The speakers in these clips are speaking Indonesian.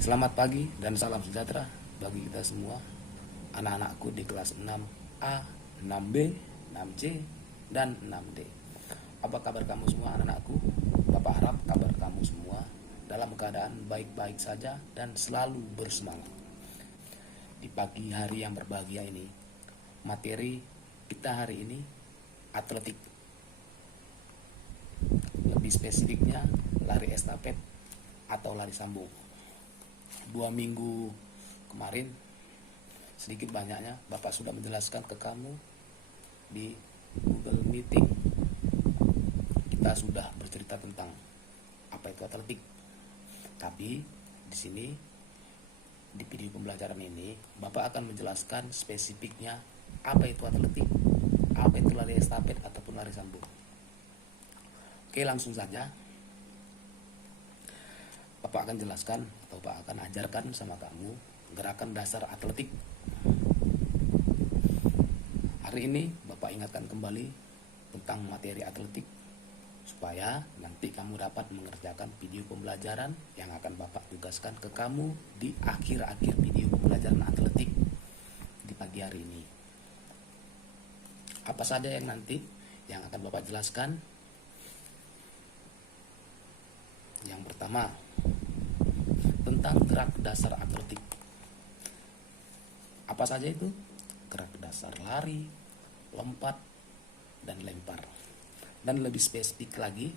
Selamat pagi dan salam sejahtera bagi kita semua, anak-anakku di kelas 6A, 6B, 6C, dan 6D. Apa kabar kamu semua anak-anakku? Bapak harap kabar kamu semua dalam keadaan baik-baik saja dan selalu bersemangat. Di pagi hari yang berbahagia ini, materi kita hari ini atletik. Lebih spesifiknya lari estafet atau lari sambung. 2 minggu kemarin sedikit banyaknya Bapak sudah menjelaskan ke kamu di Google Meeting. Kita sudah bercerita tentang apa itu atletik. Tapi di sini di video pembelajaran ini Bapak akan menjelaskan spesifiknya apa itu atletik, apa itu lari estafet ataupun lari sambung. Oke, langsung saja. Bapak akan jelaskan atau Bapak akan ajarkan sama kamu gerakan dasar atletik. Hari ini Bapak ingatkan kembali tentang materi atletik supaya nanti kamu dapat mengerjakan video pembelajaran yang akan Bapak tugaskan ke kamu di akhir-akhir video pembelajaran atletik di pagi hari ini. Apa saja yang nanti yang akan Bapak jelaskan? Yang pertama, tentang gerak dasar atletik. Apa saja itu? Gerak dasar lari, lompat, dan lempar. Dan lebih spesifik lagi,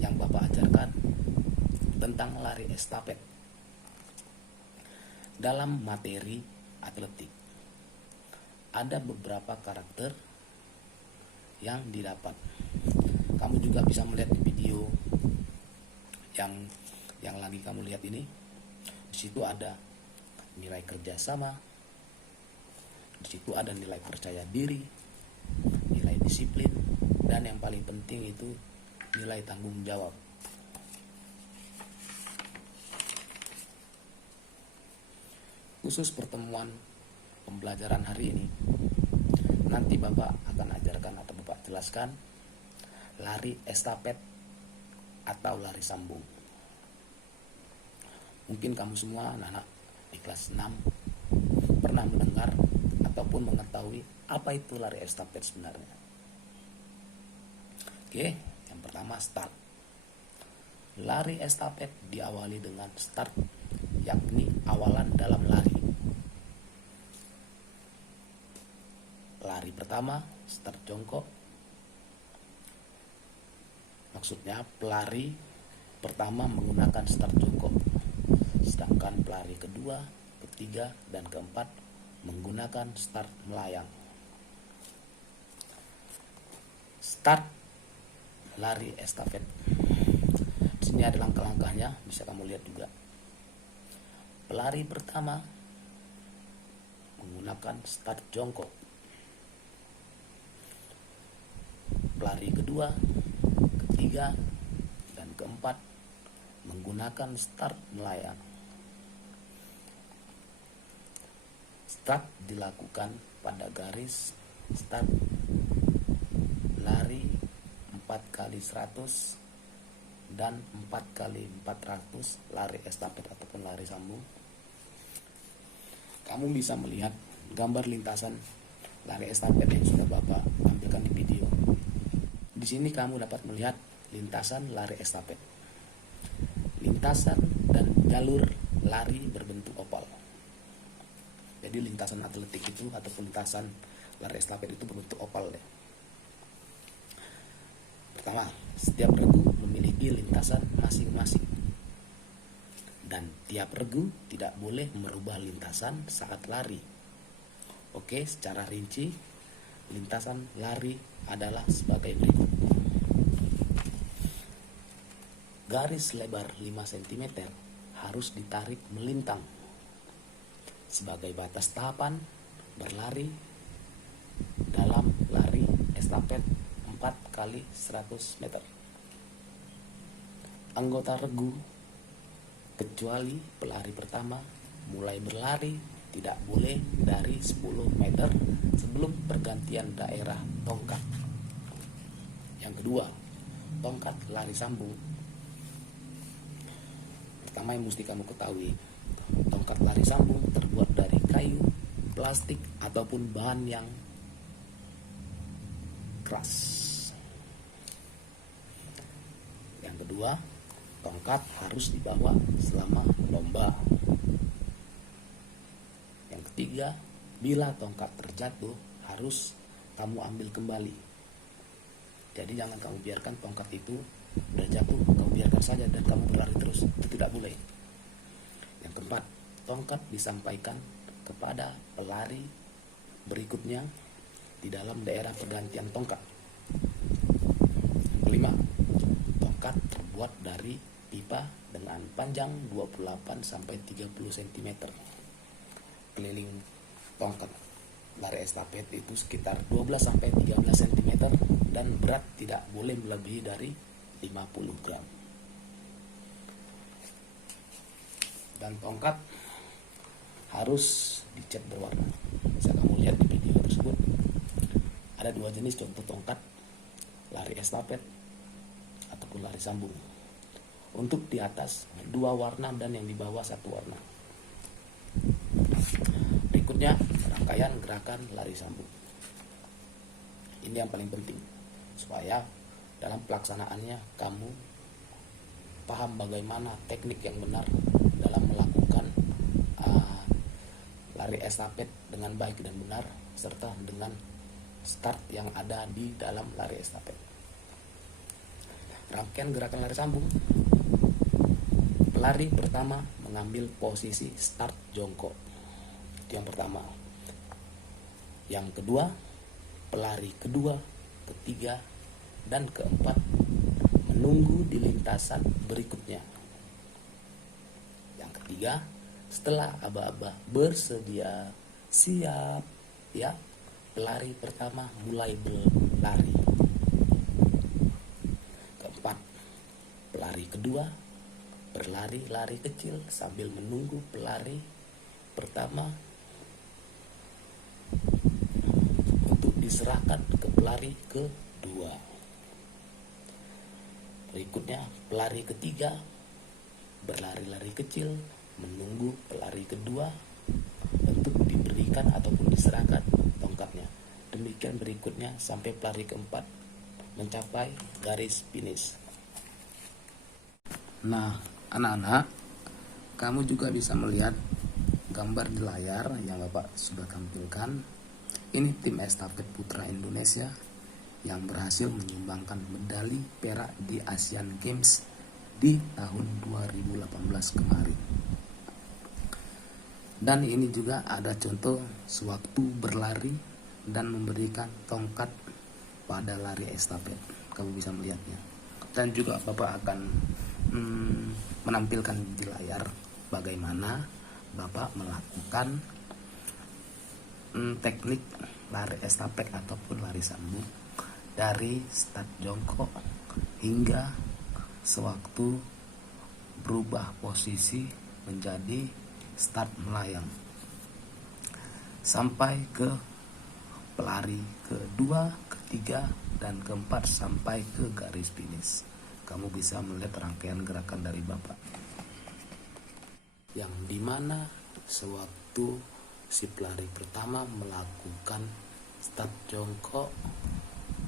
yang Bapak ajarkan tentang lari estafet. Dalam materi atletik, ada beberapa karakter yang didapat. Kamu juga bisa melihat di video yang lagi kamu lihat ini. Di situ ada nilai kerjasama, di situ ada nilai percaya diri, nilai disiplin, dan yang paling penting itu nilai tanggung jawab. Khusus pertemuan pembelajaran hari ini, nanti Bapak akan ajarkan atau Bapak jelaskan lari estafet atau lari sambung. Mungkin kamu semua anak-anak di kelas 6 pernah mendengar ataupun mengetahui apa itu lari estafet sebenarnya. Oke, yang pertama start. Lari estafet diawali dengan start, yakni awalan dalam lari. Lari pertama, start jongkok. Maksudnya pelari pertama menggunakan start jongkok, sedangkan pelari kedua, ketiga, dan keempat menggunakan start melayang. Start lari estafet. Di sini ada langkah-langkahnya, bisa kamu lihat juga. Pelari pertama menggunakan start jongkok. Pelari kedua, ketiga, dan keempat menggunakan start melayang. Start dilakukan pada garis start lari 4x100 dan 4x400 lari estafet ataupun lari sambung. Kamu bisa melihat gambar lintasan lari estafet yang sudah Bapak tampilkan di video. Di sini kamu dapat melihat lintasan lari estafet. Lintasan dan jalur lari berbentuk oval. Jadi lintasan atletik itu ataupun lintasan lari estafet itu berbentuk oval deh. Pertama, setiap regu memiliki lintasan masing-masing. Dan tiap regu tidak boleh merubah lintasan saat lari. Oke, secara rinci, lintasan lari adalah sebagai berikut. Garis lebar 5 cm harus ditarik melintang sebagai batas tahapan berlari dalam lari estafet 4x100 meter. Anggota regu kecuali pelari pertama mulai berlari tidak boleh dari 10 meter sebelum pergantian daerah tongkat. Yang kedua, tongkat lari sambung. Pertama yang mesti kamu ketahui, tongkat lari sambung terbuat dari kayu, plastik, ataupun bahan yang keras. Yang kedua, tongkat harus dibawa selama lomba. Yang ketiga, bila tongkat terjatuh harus kamu ambil kembali. Jadi jangan kamu biarkan tongkat itu udah jatuh, kamu biarkan saja dan kamu berlari terus. Itu tidak boleh. Yang keempat, tongkat disampaikan kepada pelari berikutnya di dalam daerah pergantian tongkat. Yang kelima, tongkat terbuat dari pipa dengan panjang 28-30 cm. Keliling tongkat lari estafet itu sekitar 12-13 cm dan berat tidak boleh melebihi dari 50 gram. Dan tongkat harus dicat berwarna. Bisa kamu lihat di video tersebut. Ada dua jenis contoh tongkat, lari estafet ataupun lari sambung. Untuk di atas 2 warna dan yang di bawah 1 warna. Berikutnya rangkaian gerakan lari sambung. Ini yang paling penting supaya dalam pelaksanaannya kamu paham bagaimana teknik yang benar dalam melakukan lari estafet dengan baik dan benar, serta dengan start yang ada di dalam lari estafet. Rangkaian gerakan lari sambung. Pelari pertama mengambil posisi start jongkok. Itu yang pertama. Yang kedua, pelari kedua, ketiga, dan keempat menunggu di lintasan berikutnya. Yang ketiga, setelah aba-aba bersedia siap, ya, pelari pertama mulai berlari. Keempat, pelari kedua berlari-lari kecil sambil menunggu pelari pertama untuk diserahkan ke pelari kedua. Berikutnya pelari ketiga berlari-lari kecil menunggu pelari kedua untuk diberikan ataupun diserahkan tongkatnya. Demikian berikutnya sampai pelari keempat mencapai garis finish. Nah, anak-anak, kamu juga bisa melihat gambar di layar yang Bapak sudah tampilkan. Ini tim estafet putra Indonesia yang berhasil menyumbangkan medali perak di Asian Games di tahun 2018 kemarin. Dan ini juga ada contoh sewaktu berlari dan memberikan tongkat pada lari estafet. Kamu bisa melihatnya. Dan juga Bapak akan menampilkan di layar bagaimana Bapak melakukan teknik lari estafet ataupun lari sambung dari start jongkok hingga sewaktu berubah posisi menjadi start melayang sampai ke pelari kedua, ketiga, dan keempat sampai ke garis finish. Kamu bisa melihat rangkaian gerakan dari Bapak, yang dimana sewaktu si pelari pertama melakukan start jongkok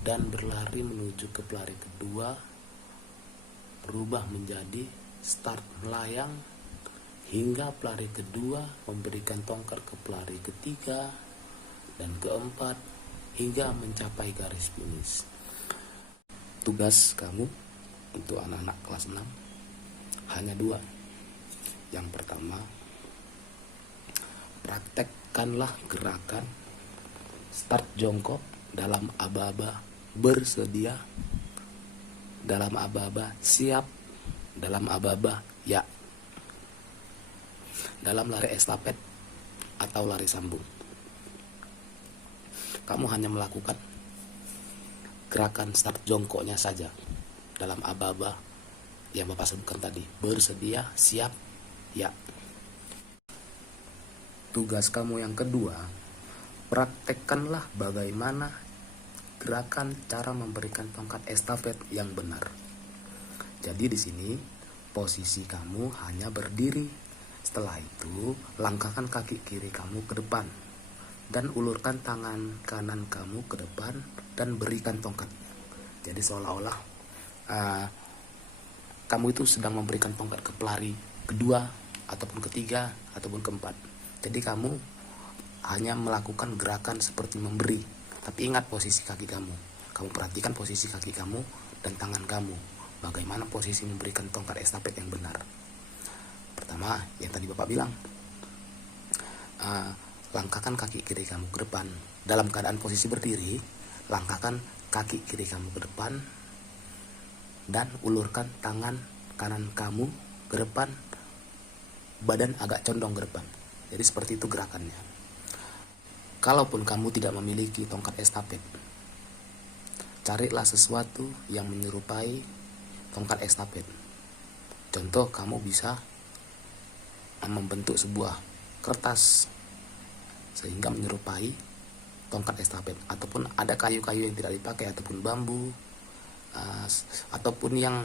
dan berlari menuju ke pelari kedua, berubah menjadi start melayang hingga pelari kedua memberikan tongkat ke pelari ketiga dan keempat hingga mencapai garis finish. Tugas kamu untuk anak-anak kelas 6 hanya 2. Yang pertama, praktekkanlah gerakan start jongkok dalam aba-aba bersedia, dalam aba-aba siap, dalam aba-aba ya, dalam lari estafet atau lari sambung. Kamu hanya melakukan gerakan start jongkoknya saja dalam aba-aba yang Bapak sebutkan tadi, bersedia, siap, ya. Tugas kamu yang kedua, praktekkanlah bagaimana gerakan cara memberikan tongkat estafet yang benar. Jadi di sini posisi kamu hanya berdiri Setelah itu, langkahkan kaki kiri kamu ke depan dan ulurkan tangan kanan kamu ke depan dan berikan tongkat. Jadi seolah-olah kamu itu sedang memberikan tongkat ke pelari kedua ataupun ketiga ataupun keempat. Jadi kamu hanya melakukan gerakan seperti memberi, tapi ingat posisi kaki kamu. Kamu perhatikan posisi kaki kamu dan tangan kamu, bagaimana posisi memberikan tongkat estafet yang benar. Pertama, yang tadi Bapak bilang, langkahkan kaki kiri kamu ke depan. Dalam keadaan posisi berdiri, langkahkan kaki kiri kamu ke depan dan ulurkan tangan kanan kamu ke depan, badan agak condong ke depan. Jadi seperti itu gerakannya. Kalaupun kamu tidak memiliki tongkat estafet, carilah sesuatu yang menyerupai tongkat estafet. Contoh, kamu bisa membentuk sebuah kertas sehingga menyerupai tongkat estafet, ataupun ada kayu-kayu yang tidak dipakai, ataupun bambu, ataupun yang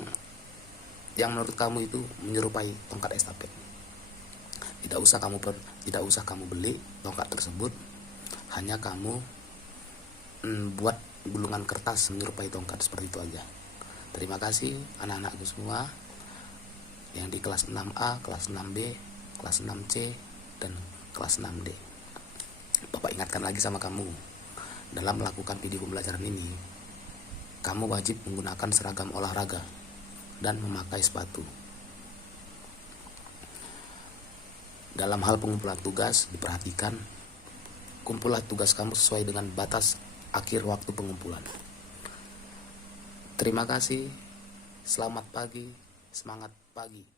menurut kamu itu menyerupai tongkat estafet. Tidak usah kamu beli tongkat tersebut, hanya kamu buat gulungan kertas menyerupai tongkat, seperti itu aja. Terima kasih anak-anakku semua yang di kelas 6A, kelas 6B, kelas 6C, dan kelas 6D. Bapak ingatkan lagi sama kamu, dalam melakukan video pembelajaran ini, kamu wajib menggunakan seragam olahraga dan memakai sepatu. Dalam hal pengumpulan tugas, diperhatikan kumpulan tugas kamu sesuai dengan batas akhir waktu pengumpulan. Terima kasih, selamat pagi, semangat pagi.